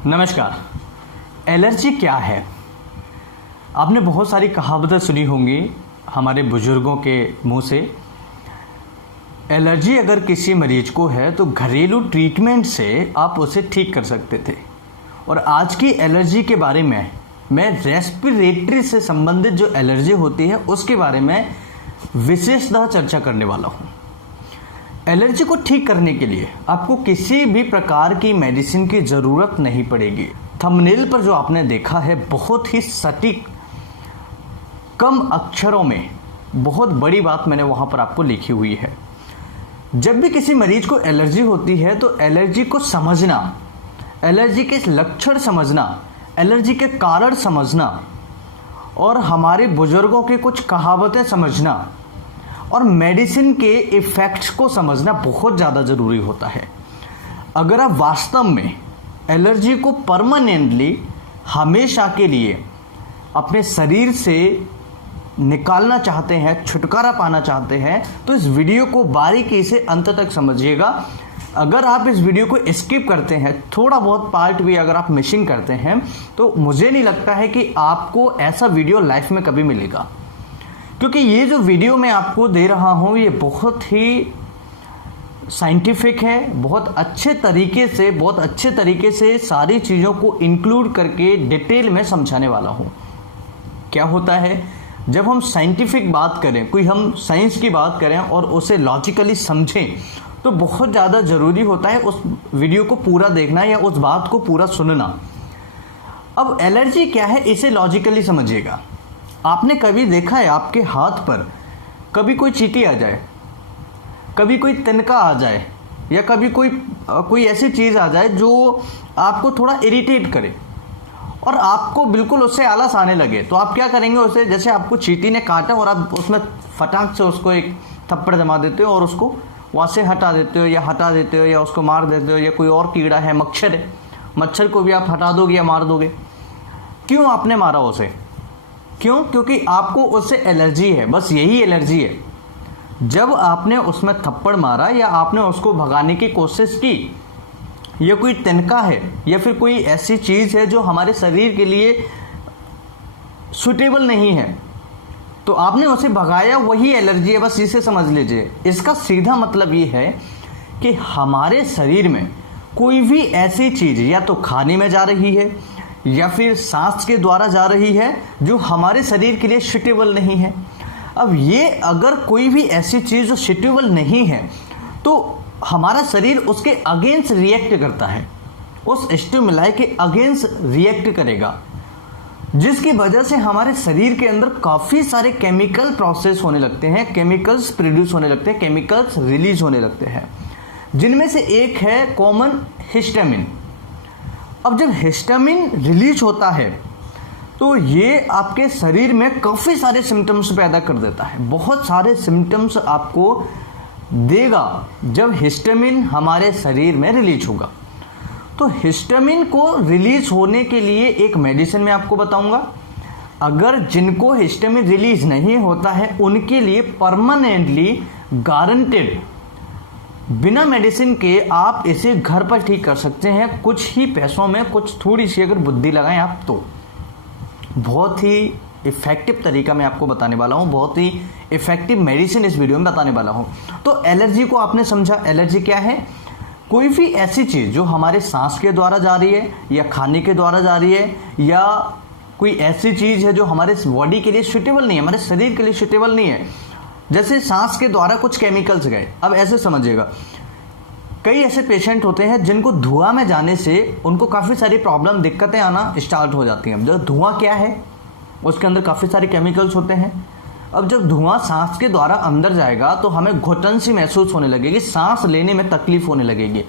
नमस्कार। एलर्जी क्या है? आपने बहुत सारी कहावतें सुनी होंगी हमारे बुजुर्गों के मुंह से। एलर्जी अगर किसी मरीज को है तो घरेलू ट्रीटमेंट से आप उसे ठीक कर सकते थे। और आज की एलर्जी के बारे में मैं रेस्पिरेटरी से संबंधित जो एलर्जी होती है उसके बारे में विशेषतः चर्चा करने वाला हूँ। एलर्जी को ठीक करने के लिए आपको किसी भी प्रकार की मेडिसिन की ज़रूरत नहीं पड़ेगी। थंबनेल पर जो आपने देखा है बहुत ही सटीक कम अक्षरों में बहुत बड़ी बात मैंने वहाँ पर आपको लिखी हुई है। जब भी किसी मरीज को एलर्जी होती है तो एलर्जी को समझना, एलर्जी के लक्षण समझना, एलर्जी के कारण समझना और हमारे बुजुर्गों के कुछ कहावतें समझना और मेडिसिन के इफ़ेक्ट्स को समझना बहुत ज़्यादा ज़रूरी होता है। अगर आप वास्तव में एलर्जी को परमानेंटली हमेशा के लिए अपने शरीर से निकालना चाहते हैं, छुटकारा पाना चाहते हैं, तो इस वीडियो को बारीकी से अंत तक समझिएगा। अगर आप इस वीडियो को स्किप करते हैं, थोड़ा बहुत पार्ट भी अगर आप मिसिंग करते हैं, तो मुझे नहीं लगता है कि आपको ऐसा वीडियो लाइफ में कभी मिलेगा। क्योंकि ये जो वीडियो मैं आपको दे रहा हूँ ये बहुत ही साइंटिफिक है, बहुत अच्छे तरीके से सारी चीज़ों को इंक्लूड करके डिटेल में समझाने वाला हूँ। क्या होता है जब हम साइंटिफिक बात करें, कोई हम साइंस की बात करें और उसे लॉजिकली समझें, तो बहुत ज़्यादा ज़रूरी होता है उस वीडियो को पूरा देखना या उस बात को पूरा सुनना। अब एलर्जी क्या है इसे लॉजिकली समझिएगा। आपने कभी देखा है आपके हाथ पर कभी कोई चींटी आ जाए, कभी कोई तिनका आ जाए या कभी कोई ऐसी चीज़ आ जाए जो आपको थोड़ा इरिटेट करे और आपको बिल्कुल उससे आलस आने लगे, तो आप क्या करेंगे? उसे, जैसे आपको चींटी ने काटा और आप उसमें फटाक से उसको एक थप्पड़ जमा देते हो और उसको वहाँ से हटा देते हो या उसको मार देते हो। या कोई और कीड़ा है, मच्छर है, मच्छर को भी आप हटा दोगे या मार दोगे। क्यों आपने मारा उसे? क्यों? क्योंकि आपको उससे एलर्जी है, बस यही एलर्जी है। जब आपने उसमें थप्पड़ मारा या आपने उसको भगाने की कोशिश की, या कोई तिनका है या फिर कोई ऐसी चीज़ है जो हमारे शरीर के लिए सुटेबल नहीं है, तो आपने उसे भगाया, वही एलर्जी है। बस इसे समझ लीजिए। इसका सीधा मतलब ये है कि हमारे शरीर में कोई भी ऐसी चीज़ या तो खाने में जा रही है या फिर सांस के द्वारा जा रही है जो हमारे शरीर के लिए सूटेबल नहीं है। अब ये अगर कोई भी ऐसी चीज़ जो सूटेबल नहीं है तो हमारा शरीर उसके अगेंस्ट रिएक्ट करता है, उस स्टिमुलाई के अगेंस्ट रिएक्ट करेगा, जिसकी वजह से हमारे शरीर के अंदर काफ़ी सारे केमिकल प्रोसेस होने लगते हैं, केमिकल्स प्रोड्यूस होने लगते हैं, केमिकल्स रिलीज होने लगते हैं, जिनमें से एक है कॉमन हिस्टामिन। अब जब हिस्टामिन रिलीज होता है तो ये आपके शरीर में काफ़ी सारे सिम्टम्स पैदा कर देता है, बहुत सारे सिम्टम्स आपको देगा जब हिस्टामिन हमारे शरीर में रिलीज होगा। तो हिस्टामिन को रिलीज होने के लिए एक मेडिसिन मैं आपको बताऊंगा। अगर जिनको हिस्टामिन रिलीज नहीं होता है उनके लिए परमानेंटली गारंटेड, बिना मेडिसिन के आप इसे घर पर ठीक कर सकते हैं, कुछ ही पैसों में, कुछ थोड़ी सी अगर बुद्धि लगाएं आप तो। बहुत ही इफ़ेक्टिव तरीका मैं आपको बताने वाला हूँ, बहुत ही इफ़ेक्टिव मेडिसिन इस वीडियो में बताने वाला हूँ। तो एलर्जी को आपने समझा। एलर्जी क्या है? कोई भी ऐसी चीज़ जो हमारे सांस के द्वारा जा रही है या खाने के द्वारा जा रही है या कोई ऐसी चीज़ है जो हमारे बॉडी के लिए सूटेबल नहीं है, हमारे शरीर के लिए सूटेबल नहीं है। जैसे सांस के द्वारा कुछ केमिकल्स गए। अब ऐसे समझिएगा, कई ऐसे पेशेंट होते हैं जिनको धुआं में जाने से उनको काफ़ी सारी प्रॉब्लम, दिक्कतें आना स्टार्ट हो जाती हैं। जब धुआं क्या है, उसके अंदर काफ़ी सारे केमिकल्स होते हैं। अब जब धुआं सांस के द्वारा अंदर जाएगा तो हमें घुटन सी महसूस होने लगेगी, सांस लेने में तकलीफ होने लगेगी,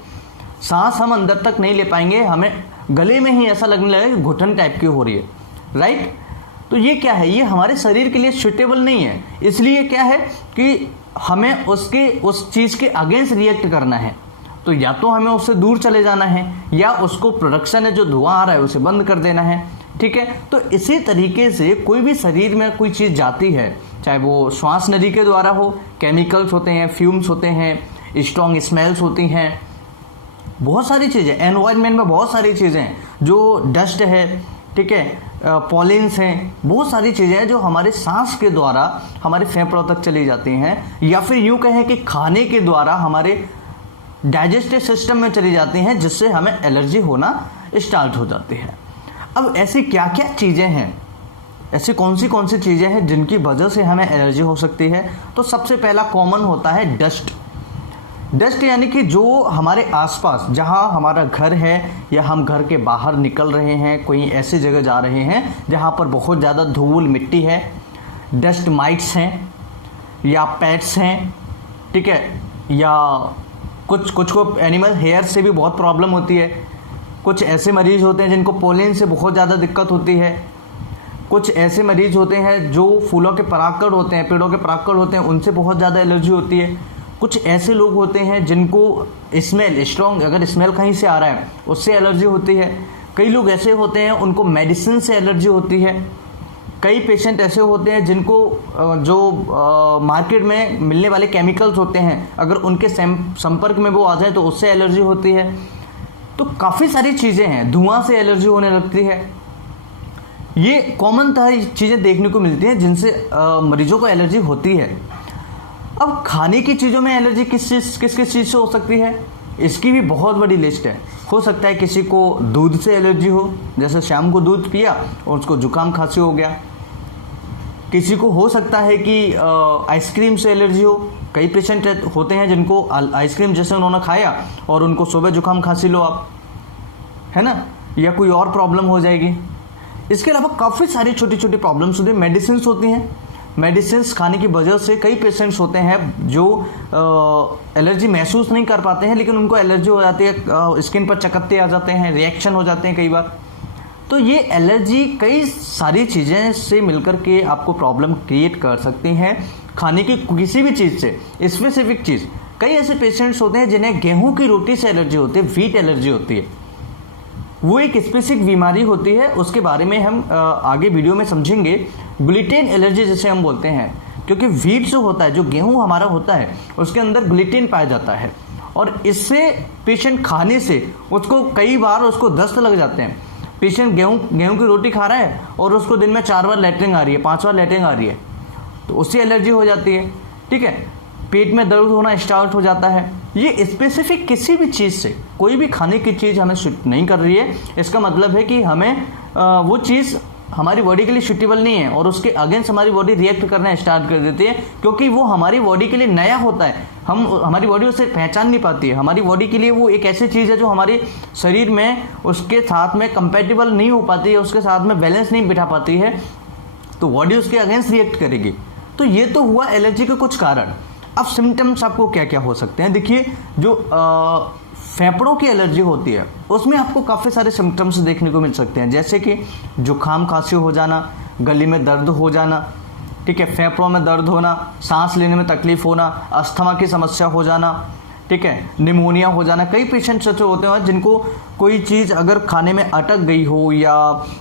सांस हम अंदर तक नहीं ले पाएंगे, हमें गले में ही ऐसा लगने लगेगा कि घुटन टाइप की हो रही है, राइट? तो ये क्या है? ये हमारे शरीर के लिए सूटेबल नहीं है। इसलिए क्या है कि हमें उस चीज़ के अगेंस्ट रिएक्ट करना है। तो या तो हमें उससे दूर चले जाना है या उसको प्रोडक्शन है जो धुआं आ रहा है उसे बंद कर देना है, ठीक है? तो इसी तरीके से कोई भी शरीर में कोई चीज़ जाती है, चाहे वो श्वास नली के द्वारा हो, केमिकल्स होते हैं, फ्यूम्स होते हैं, स्ट्रॉन्ग स्मेल्स होती हैं, बहुत सारी चीज़ें, एनवायरनमेंट में बहुत सारी चीज़ें हैं जो डस्ट है, ठीक है, पॉलिन्स हैं, बहुत सारी चीज़ें हैं जो हमारे सांस के द्वारा हमारे फेफड़ों तक चली जाती हैं, या फिर यूँ कहें कि खाने के द्वारा हमारे डाइजेस्टिव सिस्टम में चली जाती हैं, जिससे हमें एलर्जी होना स्टार्ट हो जाती है। अब ऐसी क्या क्या चीज़ें हैं, ऐसी कौन सी चीज़ें हैं जिनकी वजह से हमें एलर्जी हो सकती है? तो सबसे पहला कॉमन होता है डस्ट। डस्ट यानी कि जो हमारे आसपास, जहाँ हमारा घर है या हम घर के बाहर निकल रहे हैं, कोई ऐसी जगह जा रहे हैं जहाँ पर बहुत ज़्यादा धूल मिट्टी है, डस्ट माइट्स हैं या पेट्स हैं, ठीक है, या कुछ को एनिमल हेयर से भी बहुत प्रॉब्लम होती है। कुछ ऐसे मरीज़ होते हैं जिनको पोलन से बहुत ज़्यादा दिक्कत होती है। कुछ ऐसे मरीज़ होते हैं जो फूलों के परागकण होते हैं, पेड़ों के परागकण होते हैं, उनसे बहुत ज़्यादा एलर्जी होती है। कुछ ऐसे लोग होते हैं जिनको स्मेल स्ट्रॉन्ग, अगर स्मेल कहीं से आ रहा है उससे एलर्जी होती है। कई लोग ऐसे होते हैं उनको मेडिसिन से एलर्जी होती है। कई पेशेंट ऐसे होते हैं जिनको जो मार्केट में मिलने वाले केमिकल्स होते हैं, अगर उनके संपर्क में वो आ जाए तो उससे एलर्जी होती है। तो काफ़ी सारी चीज़ें हैं, धुआं से एलर्जी होने लगती है। ये कॉमन तरह चीज़ें देखने को मिलती हैं जिनसे मरीजों को एलर्जी होती है। अब खाने की चीज़ों में एलर्जी किस चीज़ से हो सकती है, इसकी भी बहुत बड़ी लिस्ट है। हो सकता है किसी को दूध से एलर्जी हो, जैसे शाम को दूध पिया और उसको जुकाम खांसी हो गया। किसी को हो सकता है कि आइसक्रीम से एलर्जी हो। कई पेशेंट होते हैं जिनको आइसक्रीम जैसे उन्होंने खाया और उनको सुबह जुकाम खांसी लो आप, है ना, या कोई और प्रॉब्लम हो जाएगी। इसके अलावा काफ़ी सारी छोटी छोटी प्रॉब्लम्स होती हैं। मेडिसिन होती हैं, मेडिसिन खाने की वजह से कई पेशेंट्स होते हैं जो एलर्जी महसूस नहीं कर पाते हैं, लेकिन उनको एलर्जी हो जाती है, स्किन पर चकत्ते आ जाते हैं, रिएक्शन हो जाते हैं कई बार। तो ये एलर्जी कई सारी चीज़ें से मिलकर के आपको प्रॉब्लम क्रिएट कर सकती हैं। खाने की किसी भी चीज़ से, स्पेसिफिक चीज़, कई ऐसे पेशेंट्स होते हैं जिन्हें गेहूं की रोटी से एलर्जी होती है, व्हीट एलर्जी होती है। वो एक स्पेसिफिक बीमारी होती है, उसके बारे में हम आगे वीडियो में समझेंगे। ग्लूटेन एलर्जी जिसे हम बोलते हैं, क्योंकि व्हीट जो होता है, जो गेहूं हमारा होता है, उसके अंदर ग्लूटेन पाया जाता है और इससे पेशेंट खाने से उसको कई बार उसको दस्त लग जाते हैं। पेशेंट गेहूं की रोटी खा रहा है और उसको दिन में 4 बार लैट्रिन आ रही है, 5 बार लैट्रिन आ रही है, तो उससे एलर्जी हो जाती है, ठीक है। पेट में दर्द होना स्टार्ट हो जाता है। ये स्पेसिफिक किसी भी चीज़ से, कोई भी खाने की चीज़ हमें सूट नहीं कर रही है, इसका मतलब है कि हमें वो चीज़ हमारी बॉडी के लिए सूटेबल नहीं है और उसके अगेंस्ट हमारी बॉडी रिएक्ट करना स्टार्ट कर देती है, क्योंकि वो हमारी बॉडी के लिए नया होता है। हमारी बॉडी उसे पहचान नहीं पाती है। हमारी बॉडी के लिए वो एक ऐसी चीज़ है जो हमारे शरीर में उसके साथ में कंपैटिबल नहीं हो पाती है, उसके साथ में बैलेंस नहीं बिठा पाती है, तो बॉडी उसके अगेंस्ट रिएक्ट करेगी। तो ये तो हुआ एलर्जी के कुछ कारण। अब सिम्टम्स आपको क्या क्या हो सकते हैं? देखिए, जो फेफड़ों की एलर्जी होती है उसमें आपको काफ़ी सारे सिम्टम्स देखने को मिल सकते हैं, जैसे कि जुकाम खांसी हो जाना, गले में दर्द हो जाना, ठीक है, फेफड़ों में दर्द होना, सांस लेने में तकलीफ होना, अस्थमा की समस्या हो जाना, ठीक है, निमोनिया हो जाना। कई पेशेंट्स ऐसे होते हैं जिनको कोई चीज़ अगर खाने में अटक गई हो या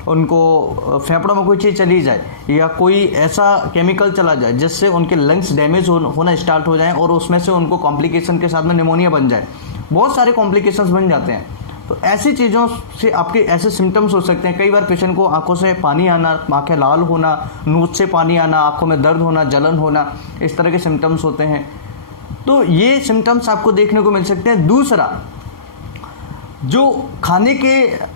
उनको फेफड़ों में कोई चीज़ चली जाए या कोई ऐसा केमिकल चला जाए जिससे उनके लंग्स डैमेज होना स्टार्ट हो जाए और उसमें से उनको कॉम्प्लिकेशन के साथ में निमोनिया बन जाए, बहुत सारे कॉम्प्लिकेशंस बन जाते हैं। तो ऐसी चीज़ों से आपके ऐसे सिम्टम्स हो सकते हैं। कई बार पेशेंट को आंखों से पानी आना, आंखें लाल होना, नोज से पानी आना, आंखों में दर्द होना, जलन होना, इस तरह के सिम्टम्स होते हैं। तो ये सिम्टम्स आपको देखने को मिल सकते हैं। दूसरा, जो खाने के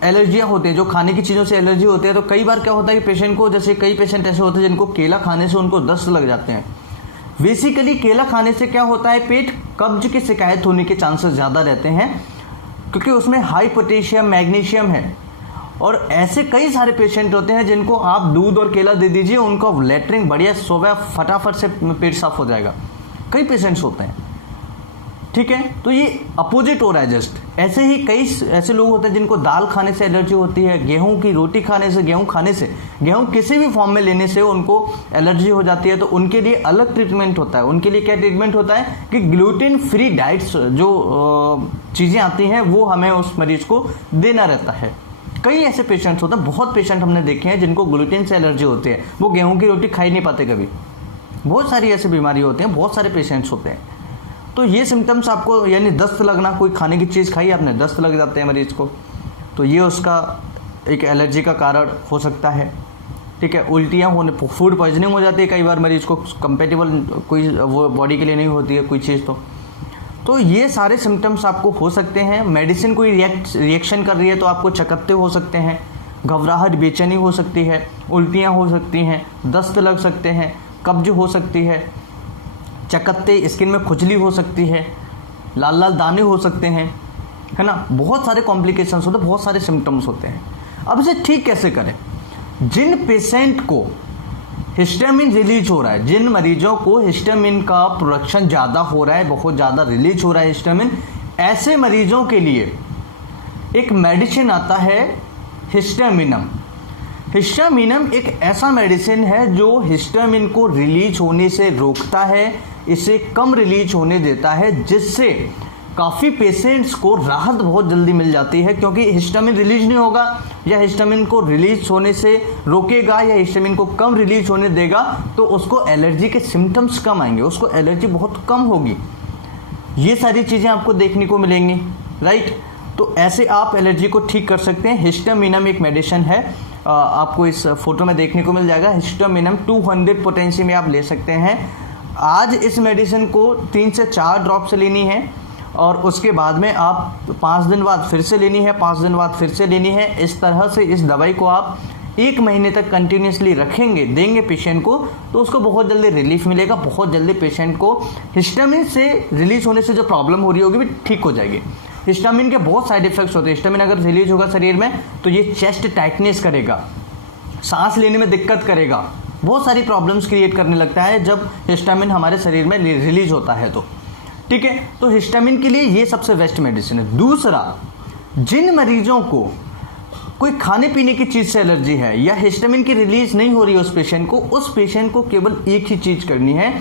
एलर्जियाँ होते हैं, जो खाने की चीज़ों से एलर्जी होती है, तो कई बार क्या होता है कि पेशेंट को, जैसे कई पेशेंट ऐसे होते हैं जिनको केला खाने से उनको दस्त लग जाते हैं। बेसिकली केला खाने से क्या होता है, पेट कब्ज की शिकायत होने के चांसेस ज़्यादा रहते हैं, क्योंकि उसमें हाई पोटेशियम, मैग्नीशियम है। और ऐसे कई सारे पेशेंट होते हैं जिनको आप दूध और केला दे दीजिए, उनको लैट्रिन बढ़िया सुबह फटाफट से पेट साफ हो जाएगा। कई पेशेंट्स होते हैं, ठीक है। तो ये अपोजिट हो रहा है जस्ट। ऐसे ही कई ऐसे लोग होते हैं जिनको दाल खाने से एलर्जी होती है, गेहूं की रोटी खाने से, गेहूं खाने से, गेहूं किसी भी फॉर्म में लेने से उनको एलर्जी हो जाती है। तो उनके लिए अलग ट्रीटमेंट होता है। उनके लिए क्या ट्रीटमेंट होता है कि ग्लूटेन फ्री डाइट्स जो चीज़ें आती हैं वो हमें उस मरीज को देना रहता है। कई ऐसे पेशेंट्स होते हैं, बहुत पेशेंट हमने देखे हैं जिनको ग्लूटेन से एलर्जी होती है, वो गेहूँ की रोटी खा ही नहीं पाते कभी। बहुत सारी ऐसी बीमारी होती हैं, बहुत सारे पेशेंट्स होते हैं। तो ये सिम्टम्स आपको, यानी दस्त लगना, कोई खाने की चीज़ खाई आपने, दस्त लग जाते हैं मरीज को, तो ये उसका एक एलर्जी का कारण हो सकता है। ठीक है, उल्टियाँ होने, फूड पॉइजनिंग हो जाती है कई बार मरीज को, कंपेटेबल कोई वो बॉडी के लिए नहीं होती है कोई चीज़। तो ये सारे सिम्टम्स आपको हो सकते हैं। मेडिसिन कोई रिएक्शन कर रही है तो आपको चकत्ते हो सकते हैं, घबराहट बेचैनी हो सकती है, उल्टियाँ हो सकती हैं, दस्त लग सकते हैं, कब्ज हो सकती है, चकत्ते, स्किन में खुजली हो सकती है, लाल लाल दाने हो सकते हैं, है ना। बहुत सारे कॉम्प्लिकेशंस होते हैं, बहुत सारे सिम्टम्स होते हैं। अब इसे ठीक कैसे करें? जिन पेशेंट को हिस्टामिन रिलीज हो रहा है, जिन मरीजों को हिस्टामिन का प्रोडक्शन ज़्यादा हो रहा है, बहुत ज़्यादा रिलीज हो रहा है हिस्टामिन, ऐसे मरीजों के लिए एक मेडिसिन आता है हिस्टामिनम। हिस्टामिनम एक ऐसा मेडिसिन है जो हिस्टामिन को रिलीज होने से रोकता है, इसे कम रिलीज होने देता है, जिससे काफ़ी पेशेंट्स को राहत बहुत जल्दी मिल जाती है। क्योंकि हिस्टामिन रिलीज नहीं होगा, या हिस्टामिन को रिलीज होने से रोकेगा, या हिस्टामिन को कम रिलीज होने देगा, तो उसको एलर्जी के सिम्टम्स कम आएंगे, उसको एलर्जी बहुत कम होगी। ये सारी चीज़ें आपको देखने को मिलेंगी, राइट। तो ऐसे आप एलर्जी को ठीक कर सकते हैं। हिस्टामिनम एक मेडिसिन है, आपको इस फोटो में देखने को मिल जाएगा। हिस्टामिनम 200 पोटेंसी में आप ले सकते हैं। आज इस मेडिसिन को 3 से 4 ड्रॉप से लेनी है, और उसके बाद में आप 5 दिन बाद फिर से लेनी है, 5 दिन बाद फिर से लेनी है। इस तरह से इस दवाई को आप 1 महीने तक कंटिन्यूसली रखेंगे, देंगे पेशेंट को, तो उसको बहुत जल्दी रिलीफ मिलेगा। बहुत जल्दी पेशेंट को हिस्टामिन से रिलीज होने से जो प्रॉब्लम हो रही होगी भी ठीक हो जाएगी। हिस्टामिन के बहुत साइड इफेक्ट्स होते हैं। हिस्टामिन अगर रिलीज होगा शरीर में तो ये चेस्ट टाइटनेस करेगा, सांस लेने में दिक्कत करेगा, बहुत सारी प्रॉब्लम्स क्रिएट करने लगता है जब हिस्टामिन हमारे शरीर में रिलीज होता है तो। ठीक है, तो हिस्टामिन के लिए ये सबसे बेस्ट मेडिसिन है। दूसरा, जिन मरीजों को कोई खाने पीने की चीज़ से एलर्जी है, या हिस्टामिन की रिलीज नहीं हो रही है उस पेशेंट को केवल एक ही चीज़ करनी है,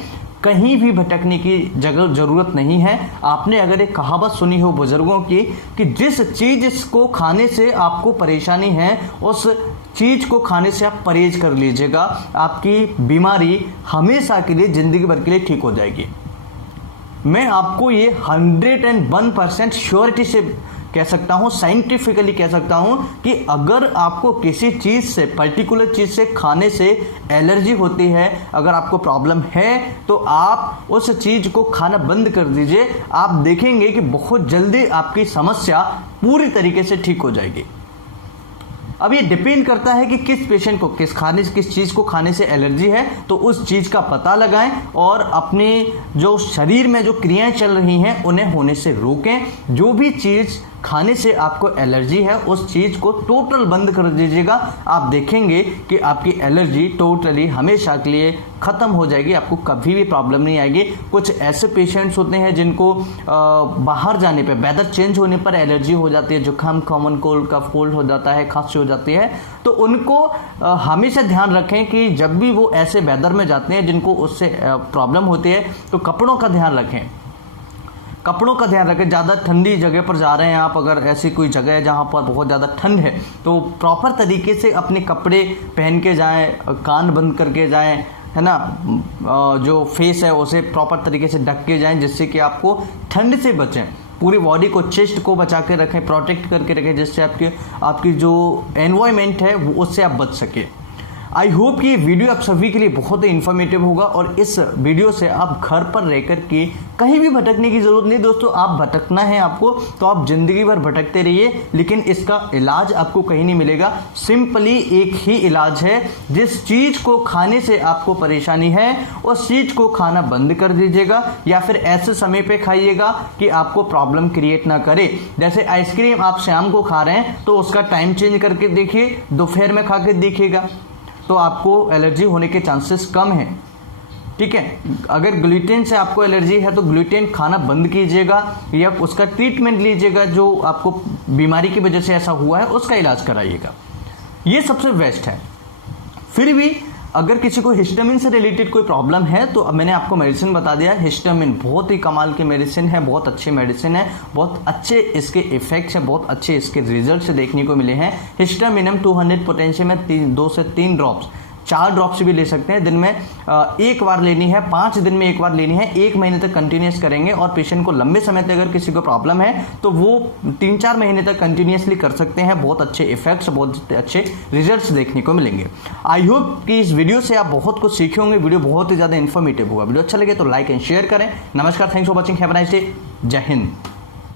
कहीं भी भटकने की ज़रूरत नहीं है। आपने अगर एक कहावत सुनी हो बुजुर्गों की कि जिस चीज़ को खाने से आपको परेशानी है, उस चीज़ को खाने से आप परहेज कर लीजिएगा, आपकी बीमारी हमेशा के लिए, ज़िंदगी भर के लिए ठीक हो जाएगी। मैं आपको ये 101% श्योरिटी से कह सकता हूँ, साइंटिफिकली कह सकता हूँ कि अगर आपको किसी चीज़ से, पर्टिकुलर चीज़ से खाने से एलर्जी होती है, अगर आपको प्रॉब्लम है, तो आप उस चीज़ को खाना बंद कर दीजिए। आप देखेंगे कि बहुत जल्दी आपकी समस्या पूरी तरीके से ठीक हो जाएगी। अब ये डिपेंड करता है कि किस पेशेंट को किस चीज़ को खाने से एलर्जी है, तो उस चीज़ का पता लगाएं और अपने जो शरीर में जो क्रियाएं चल रही हैं उन्हें होने से रोकें। जो भी चीज़ खाने से आपको एलर्जी है उस चीज़ को टोटल बंद कर दीजिएगा। आप देखेंगे कि आपकी एलर्जी टोटली हमेशा के लिए ख़त्म हो जाएगी, आपको कभी भी प्रॉब्लम नहीं आएगी। कुछ ऐसे पेशेंट्स होते हैं जिनको बाहर जाने पे, वेदर चेंज होने पर एलर्जी हो जाती है, जुकाम, कॉमन कोल्ड का कोल्ड हो जाता है, खांसी हो जाती है। तो उनको हमेशा ध्यान रखें कि जब भी वो ऐसे वेदर में जाते हैं जिनको उससे प्रॉब्लम होती है, तो कपड़ों का ध्यान रखें। कपड़ों का ध्यान रखें। ज़्यादा ठंडी जगह पर जा रहे हैं आप, अगर ऐसी कोई जगह है जहाँ पर बहुत ज़्यादा ठंड है, तो प्रॉपर तरीके से अपने कपड़े पहन के जाएं, कान बंद करके जाएं, है ना, जो फेस है उसे प्रॉपर तरीके से ढक के जाएं, जिससे कि आपको ठंड से बचें। पूरी बॉडी को, चेस्ट को बचा के रखें, प्रोटेक्ट करके रखें, जिससे आपकी जो एनवायरनमेंट है वो उससे आप बच सके। आई होप कि ये वीडियो आप सभी के लिए बहुत ही इन्फॉर्मेटिव होगा, और इस वीडियो से आप घर पर रहकर के कहीं भी भटकने की ज़रूरत नहीं दोस्तों। आप भटकना है आपको तो आप ज़िंदगी भर भटकते रहिए, लेकिन इसका इलाज आपको कहीं नहीं मिलेगा। सिंपली एक ही इलाज है, जिस चीज़ को खाने से आपको परेशानी है उस चीज़ को खाना बंद कर दीजिएगा, या फिर ऐसे समय पे खाइएगा कि आपको प्रॉब्लम क्रिएट ना करे। जैसे आइसक्रीम आप शाम को खा रहे हैं तो उसका टाइम चेंज करके देखिए, दोपहर में खा के देखिएगा, तो आपको एलर्जी होने के चांसेस कम हैं। ठीक है, अगर ग्लूटेन से आपको एलर्जी है तो ग्लूटेन खाना बंद कीजिएगा, या उसका ट्रीटमेंट लीजिएगा, जो आपको बीमारी की वजह से ऐसा हुआ है उसका इलाज कराइएगा। ये सबसे बेस्ट है। फिर भी अगर किसी को हिस्टामिन से रिलेटेड कोई प्रॉब्लम है तो अब मैंने आपको मेडिसिन बता दिया। हिस्टामिन बहुत ही कमाल की मेडिसिन है, बहुत अच्छी मेडिसिन है, बहुत अच्छे इसके इफेक्ट्स हैं, बहुत अच्छे इसके रिजल्ट्स देखने को मिले हैं। हिस्टामिनम 200 पोटेंशियम में 2 से 3 ड्रॉप्स 4 ड्रॉप्स भी ले सकते हैं। दिन में एक बार लेनी है, 5 दिन में एक बार लेनी है, 1 महीने तक कंटिन्यूस करेंगे। और पेशेंट को लंबे समय तक अगर किसी को प्रॉब्लम है तो वो 3-4 महीने तक कंटिन्यूसली कर सकते हैं। बहुत अच्छे इफेक्ट्स, बहुत अच्छे रिजल्ट्स देखने को मिलेंगे। आई होप कि इस वीडियो से आप बहुत कुछ सीखे होंगे। वीडियो बहुत ही ज़्यादा इन्फॉर्मेटिव होगा। वीडियो अच्छा लगे तो लाइक एंड शेयर करें। नमस्कार, thanks for watching, have a nice day, जय हिंद।